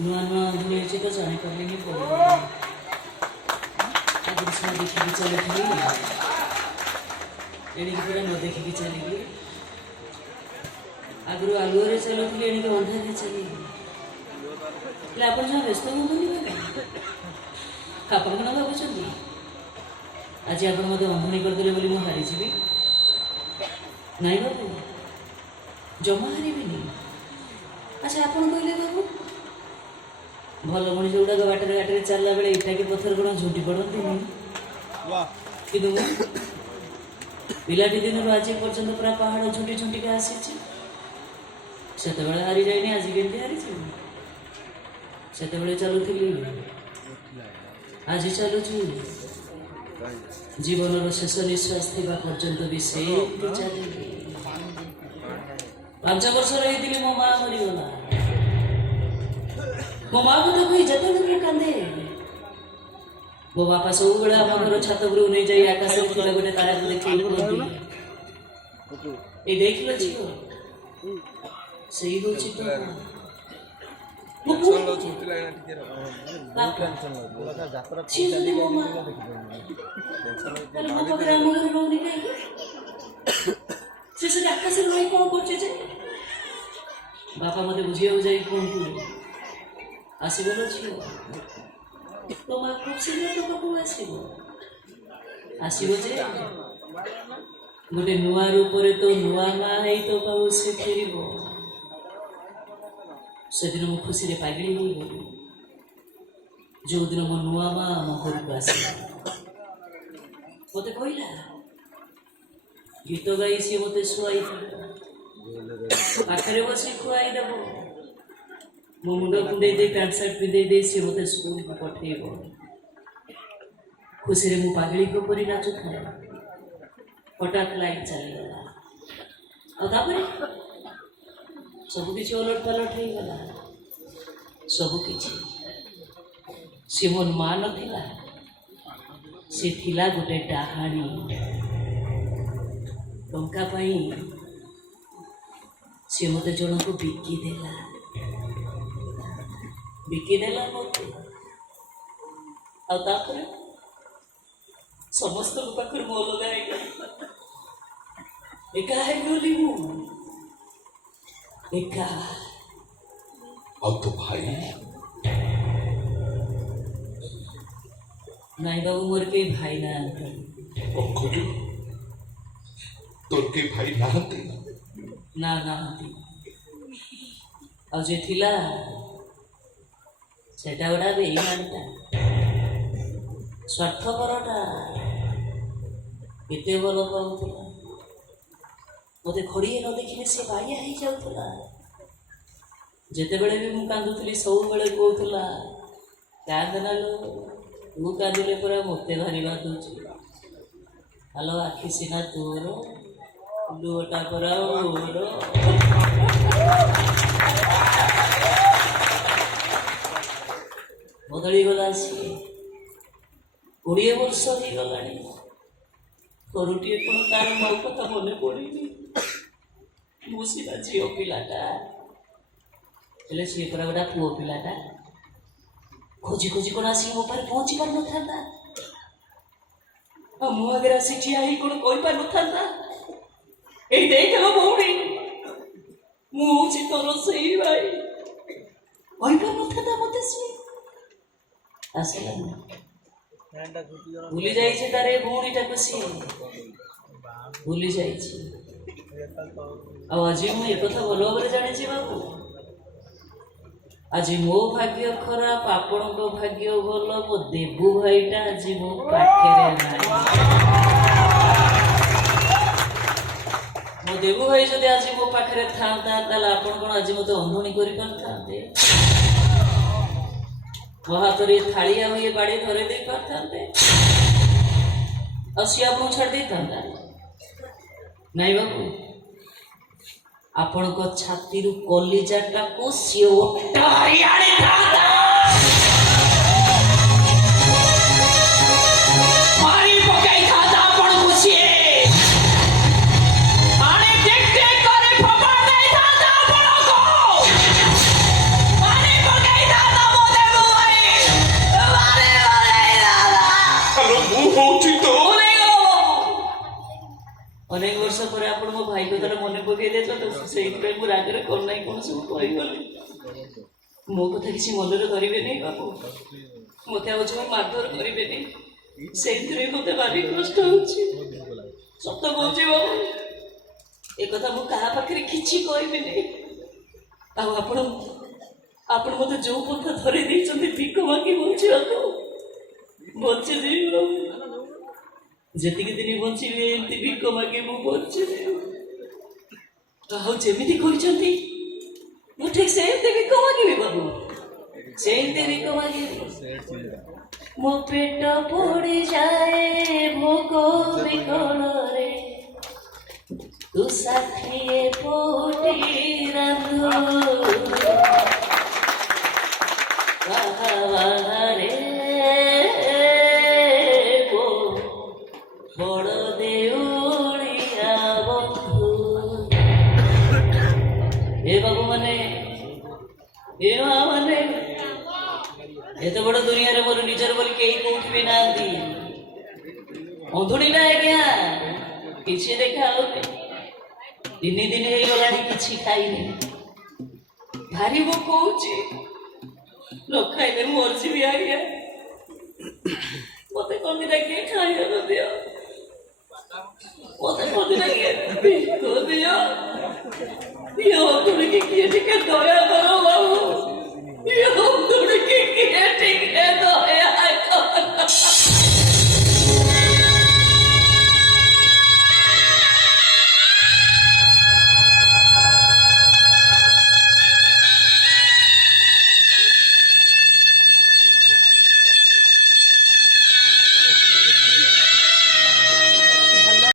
नुआ नुआ अंधुनी तो जाने पारे नहीं पड़े अगर इसमें देखी भी चले थी एड़ी की पूरा न देखी भी चलेगी अगर आलू रे चलो थी एड़ी के अंधा रे चलेगी ले अपन जो व्यस्त हो नहीं ଆପଣ କ'ଣ ଭାବୁଛନ୍ତି ଆଜି ଆପଣ ମୋତେ ଅନ୍ଧୁଣି କରିଦେଲେ ବୋଲି ମୁଁ ହାରିଯିବି ନାଇଁ ବାବୁ ଜମା ହାରିବିନି ଆଚ୍ଛା ଆପଣ କହିଲେ ବାବୁ ଭଲ ମଣିଷ ଗୁଡ଼ାକ ବାଟରେ ଘାଟରେ ଚାଲିଲା ବେଳେ ଇଟା କି ପଥର କ'ଣ ଝୁଣ୍ଟି ପଡ଼ନ୍ତିନି କିନ୍ତୁ ମୁଁ ପିଲାଟି ଦିନରୁ ଆଜି ପର୍ଯ୍ୟନ୍ତ ପୁରା ପାହାଡ଼ ଝୁଣ୍ଟି ଝୁଣ୍ଟିକା ଆସିଛି ସେତେବେଳେ ହାରିଯାଇନି ଆଜି କେମିତି ହାରିଯିବି ସେତେବେଳେ ଚାଲୁଥିଲି आज चलुचु जीवन शेष निश्वास थी पर्यंत भी से चली 5 वर्ष रही मो माँ मरीगला मो माँ को देखो जिते कांदे मो बापा सब बेले आम घर छात उपरू नहीं जाए आकाश गोटे तारा को देख देख झील से हूँ बापा मत बुझे जाए फोन आसगल झील तो माँ खूब शीघ्र तो पाक आसब जे गोटे नुआ रूप तो नुआ माँ है तो पाऊ से फेर से दिन मु खुशी रे पागड़ी हो गली जो दिन मो नुआ माँ मो घर को आस मत कहला गीत गाई सी मत शुआई पाखे बस खुआई देव मो मुंड कुंडे दे पैंट सार्ट पिंधे दे सी मत स्कूल को पठेब खुशी रे मु पागड़ी को परी नाचु था हठात लाइट चलीगला आपर सबकि ओलट पलट हो गला सबकि सी मोर माँ नाला सी थिला गोटे डाहाणी टंका सी मत जन को बिकिदेला मत आपर समस्त पाखे मो अलग एका है गली मु एका अब तो भाई नहीं बाबू मोर के भाई ना तोर के भाई नहाते ना और जे थिला सेटा बड़ा बेईमानटा स्वार्थपरटा केते बल पाउथला मत खड़िए न देखिले से बाया ही जाउथला जेते बेले भी मु कांदुथली सब बेले कहूथला कांदना लो तू कांदिले पूरा मते भारी बाधुची हेलो आखि सिना तोर लुटा पूरा मोर बदली गला सी 20 वर्ष हो गलानी करुटी कौन तार मो कथा मने पड़ी मुसीबा झील पिलाटा हेले सी पूरा गोटा पुओ पिलाटा खोजी खोजी कौन आसिक मो पारे पहुँची पार न था मो आगे आसिक ठिया ही कौन कही पार न था ए देख लो भौणी मुझे तोर सही भाई कही पार न था मते सी आसला भूली जाइए तारे भौणीटा को सी भूली जाइए आज मुझे कथा भल भाव जानी बाबू आज मो भाग्य खराब आपण भाग्य भल मो देबू भाईटा आज मो पाखे मो देबू भाई जब आज मो पाखे था आपण कौन आज मत अंधुणी कर मो हाथ थाड़िया हुए बाड़ी धरे दे पारते सी आपको छाड़ दे नहीं बाबू आपण छाती कलिजाटा को सी ଭାଇ କଥାଟା ମନେ ପକେଇ ଦେଇଛ ତ ସେଇଥିପାଇଁ ମୁଁ ରାଗରେ କଣ ନାହିଁ କଣ ସବୁ କହିଗଲି। ମୋ କଥା କିଛି ମନରେ ଧରିବେନି ବାବୁ, ମତେ ଆଉ ଜମା ମାରଧର କରିବେନି, ସେଇଥିରେ ମତେ ଭାରି କଷ୍ଟ ହଉଛି। ସତ କହୁଛି ବାବୁ, ଏ କଥା ମୁଁ କାହା ପାଖରେ କିଛି କହିବିନି। ଆଉ ଆପଣ ମତେ ଯୋଉ ପନ୍ଥା ଧରେଇ ଦେଇଛନ୍ତି ଭିକ ମାଗି ବଞ୍ଚିବାକୁ, ବଞ୍ଚିଯିବି ବାବୁ। ଯେତିକି ଦିନ ବଞ୍ଚିବି ଏମିତି ଭିକ ମାଗି ମୁଁ ବଞ୍ଚିବି। ଆଉ ଯେମିତି କହିଛନ୍ତି ମୁଁ ଠିକ ସେମିତି ଭିକ ମାଗିବି ବାବୁ, ସେମିତି ଭିକ ମାଗିବି। ମୋ ପେଟ ପୋଡ଼ିଯାଏ ଭୋକ ବିକଳରେ, ତୁ ଷାଠିଏ ପୋଟି ରାନ୍ଧୁ ବାହାରେ ବଡ଼ ଦେଉଳିଆ ବନ୍ଧୁ। ଏ ବାବୁ ମାନେ, ଏ ମା ମାନେ, ଏତେ ବଡ଼ ଦୁନିଆରେ ମୋର ନିଜର ବୋଲି କେହି କୋଉଠି ବି ନାହାନ୍ତି। ଅନ୍ଧୁଣିଲା ଆଜ୍ଞା କିଛି ଦେଖା ହଉନି, 3 ଦିନ ହେଇଗଲାଣି କିଛି ଖାଇନି, ଭାରି ଭୋକ ହଉଛି, ନ ଖାଇଲେ ମରିଯିବି ଆଜ୍ଞା। ମତେ କଦିଟା କିଏ ଖାଇବାକୁ ଦିଅ, ମତେ କଦିଟା କିଏ ଭିକ ଦିଅ, ଅନ୍ଧୁଣିକି କିଏ ଟିକେ ଦୟା କର।